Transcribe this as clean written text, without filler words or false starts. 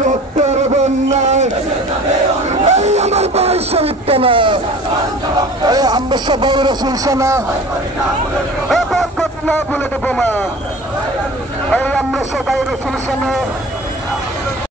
রক্তের বন্যায় এই আমার ভাই শহীদ কেনা আমরা সবাই রসুল সেনা এবার ঘটনা বলে দেবো মা এই আমরা সবাই রসুল সেনা